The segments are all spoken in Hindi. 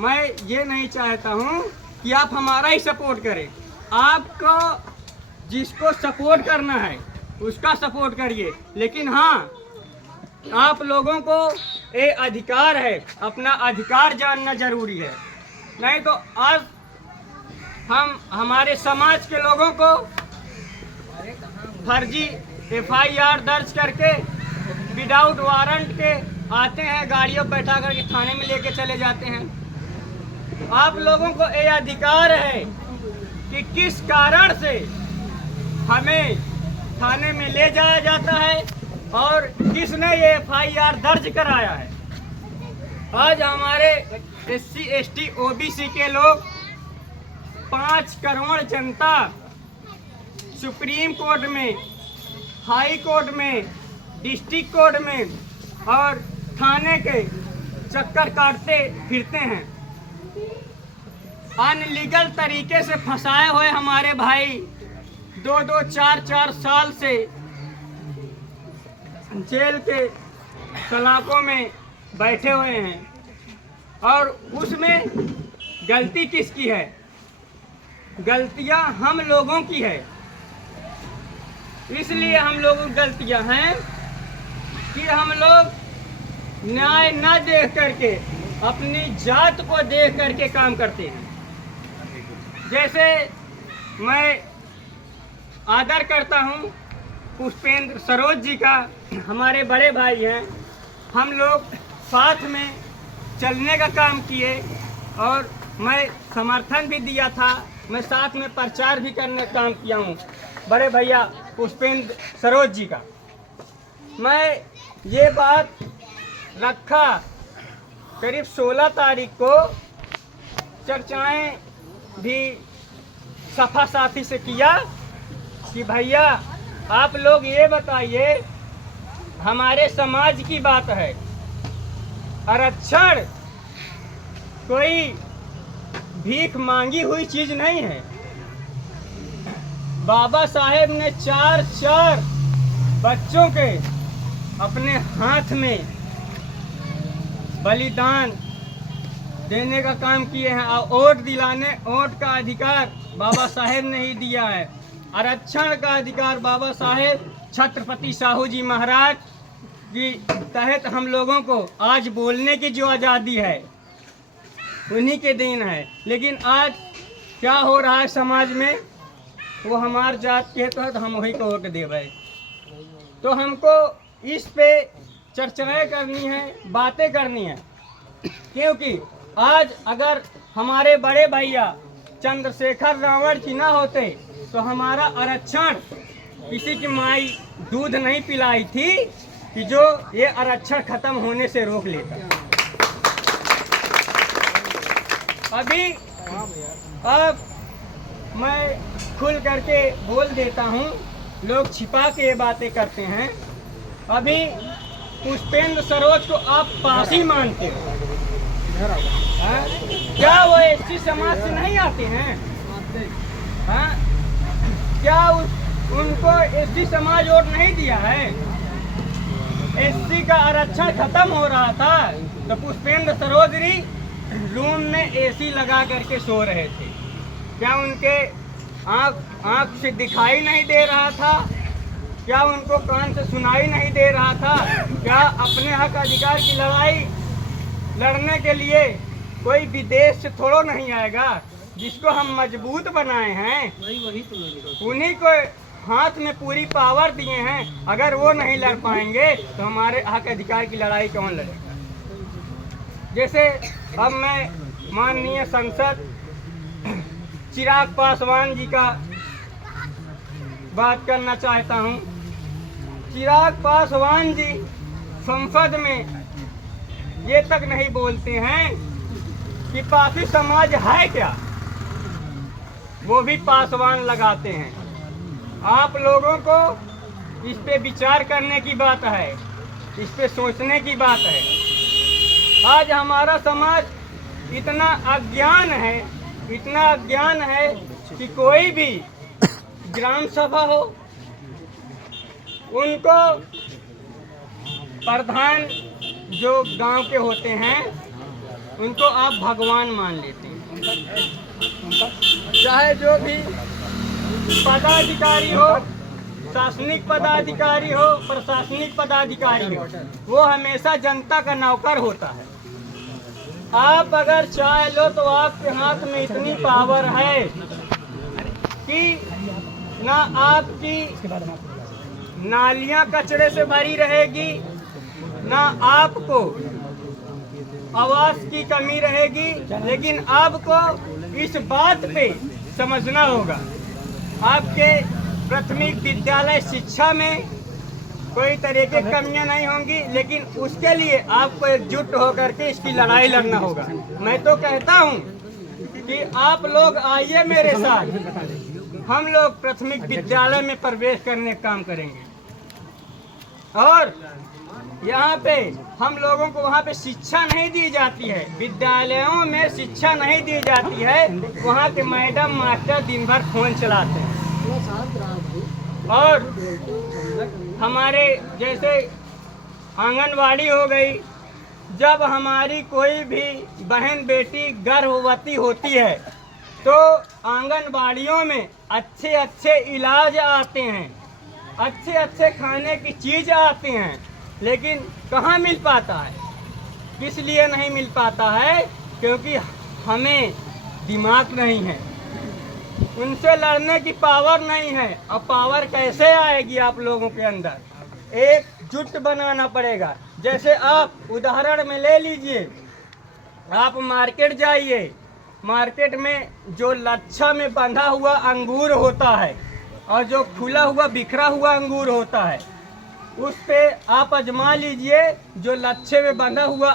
मैं ये नहीं चाहता हूँ कि आप हमारा ही सपोर्ट करें। आपको जिसको सपोर्ट करना है उसका सपोर्ट करिए, लेकिन हाँ, आप लोगों को ये अधिकार है, अपना अधिकार जानना जरूरी है। नहीं तो आज हम हमारे समाज के लोगों को फर्जी FIR दर्ज करके विदाउट वारंट के आते हैं, गाड़ियों पर बैठा करके थाने में लेके चले जाते हैं। आप लोगों को ये अधिकार है कि किस कारण से हमें थाने में ले जाया जाता है और किसने ये FIR दर्ज कराया है। आज हमारे SC ST OBC के लोग 5 करोड़ जनता सुप्रीम कोर्ट में, हाई कोर्ट में, डिस्ट्रिक्ट कोर्ट में और थाने के चक्कर काटते फिरते हैं। अनलीगल तरीके से फंसाए हुए हमारे भाई 2-2, 4-4 साल से जेल के सलाखों में बैठे हुए हैं, और उसमें गलती किसकी है? गलतियां हम लोगों की है। इसलिए हम लोगों की गलतियां हैं कि हम लोग न्याय न देख करके अपनी जात को देख करके काम करते हैं। जैसे मैं आदर करता हूं पुष्पेंद्र सरोज जी का, हमारे बड़े भाई हैं। हम लोग साथ में चलने का काम किए और मैं समर्थन भी दिया था, मैं साथ में प्रचार भी करने का काम किया हूँ बड़े भैया पुष्पेंद्र सरोज जी का। मैं ये बात रखा करीब 16 तारीख को, चर्चाएं भी सफा साथी से किया कि भैया आप लोग ये बताइए, हमारे समाज की बात है, आरक्षण कोई भीख मांगी हुई चीज नहीं है। बाबा साहेब ने 4 बच्चों के अपने हाथ में बलिदान देने का काम किए हैं, और वोट का अधिकार बाबा साहेब ने ही दिया है। आरक्षण का अधिकार बाबा साहेब छत्रपति साहू जी महाराज की तहत हम लोगों को आज बोलने की जो आज़ादी है उन्हीं के देन है। लेकिन आज क्या हो रहा है समाज में, वो हमार जात के तो हम वही को वोट देवे। तो हमको इस पे चर्चाएं करनी है, बातें करनी है, क्योंकि आज अगर हमारे बड़े भैया चंद्रशेखर रावण जी ना होते तो हमारा आरक्षण, किसी की माई दूध नहीं पिलाई थी कि जो ये आरक्षण खत्म होने से रोक लेता। अभी अब मैं खुल करके बोल देता हूँ, लोग छिपा के ये बातें करते हैं। अभी पुष्पेंद्र सरोज को आप पासी मानते हो, क्या वो SC समाज से नहीं आते हैं? हाँ? क्या उनको SC समाज वोट नहीं दिया है? SC का आरक्षण खत्म हो रहा था तो पुष्पेंद्र सरोज रूम में AC लगा करके सो रहे थे। क्या उनके आँख से दिखाई नहीं दे रहा था? क्या उनको कान से सुनाई नहीं दे रहा था? क्या अपने हक अधिकार की लड़ाई लड़ने के लिए कोई विदेश से थोड़ा नहीं आएगा? जिसको हम मजबूत बनाए हैं उन्हीं को हाथ में पूरी पावर दिए हैं। अगर वो नहीं लड़ पाएंगे तो हमारे हक अधिकार की लड़ाई कौन लड़ेगा? जैसे अब मैं माननीय सांसद चिराग पासवान जी का बात करना चाहता हूँ। चिराग पासवान जी संसद में ये तक नहीं बोलते हैं कि पासी समाज है क्या, वो भी पासवान लगाते हैं। आप लोगों को इस पे विचार करने की बात है, इस पे सोचने की बात है। आज हमारा समाज इतना अज्ञान है, इतना अज्ञान है कि कोई भी ग्राम सभा हो, उनको प्रधान जो गांव के होते हैं उनको आप भगवान मान लेते हैं। चाहे जो भी पदाधिकारी हो, शासनिक पदाधिकारी हो, प्रशासनिक पदाधिकारी हो, वो हमेशा जनता का नौकर होता है। आप अगर चाह लो तो आपके हाथ में इतनी पावर है कि ना आपकी नालियां कचरे से भरी रहेगी, ना आपको आवास की कमी रहेगी, लेकिन आपको इस बात पे समझना होगा आपके प्राथमिक विद्यालय शिक्षा में कोई तरह की कमियां नहीं होंगी, लेकिन उसके लिए आपको एकजुट होकर के इसकी लड़ाई लड़ना होगा। मैं तो कहता हूं कि आप लोग आइए मेरे साथ, हम लोग प्राथमिक विद्यालय में प्रवेश करने का काम करेंगे और यहाँ पे हम लोगों को वहाँ पे शिक्षा नहीं दी जाती है, विद्यालयों में शिक्षा नहीं दी जाती है। वहाँ के मैडम मास्टर दिन भर फोन चलाते हैं और हमारे जैसे आंगनवाड़ी हो गई, जब हमारी कोई भी बहन बेटी गर्भवती होती है तो आंगनवाड़ियों में अच्छे अच्छे इलाज आते हैं, अच्छे अच्छे खाने की चीज़ आती हैं, लेकिन कहाँ मिल पाता है? किस लिए नहीं मिल पाता है? क्योंकि हमें दिमाग नहीं है, उनसे लड़ने की पावर नहीं है। अब पावर कैसे आएगी आप लोगों के अंदर? एकजुट बनाना पड़ेगा। जैसे आप उदाहरण में ले लीजिए, आप मार्केट जाइए, मार्केट में जो लच्छा में बंधा हुआ अंगूर होता है और जो खुला हुआ बिखरा हुआ अंगूर होता है, उस पे आप आजमा लीजिए। जो लच्छे में बंधा हुआ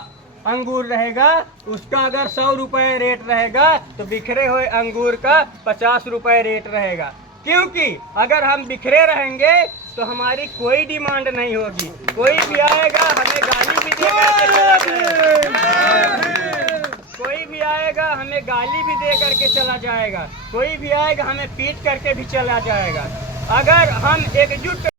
अंगूर रहेगा उसका अगर 100 रुपये रेट रहेगा तो बिखरे हुए अंगूर का 50 रुपये रेट रहेगा। क्योंकि अगर हम बिखरे रहेंगे तो हमारी कोई डिमांड नहीं होगी, कोई भी आएगा हमें गाली भी दे करके चला जाएगा, कोई भी आएगा हमें पीट करके भी चला जाएगा। अगर हम एकजुट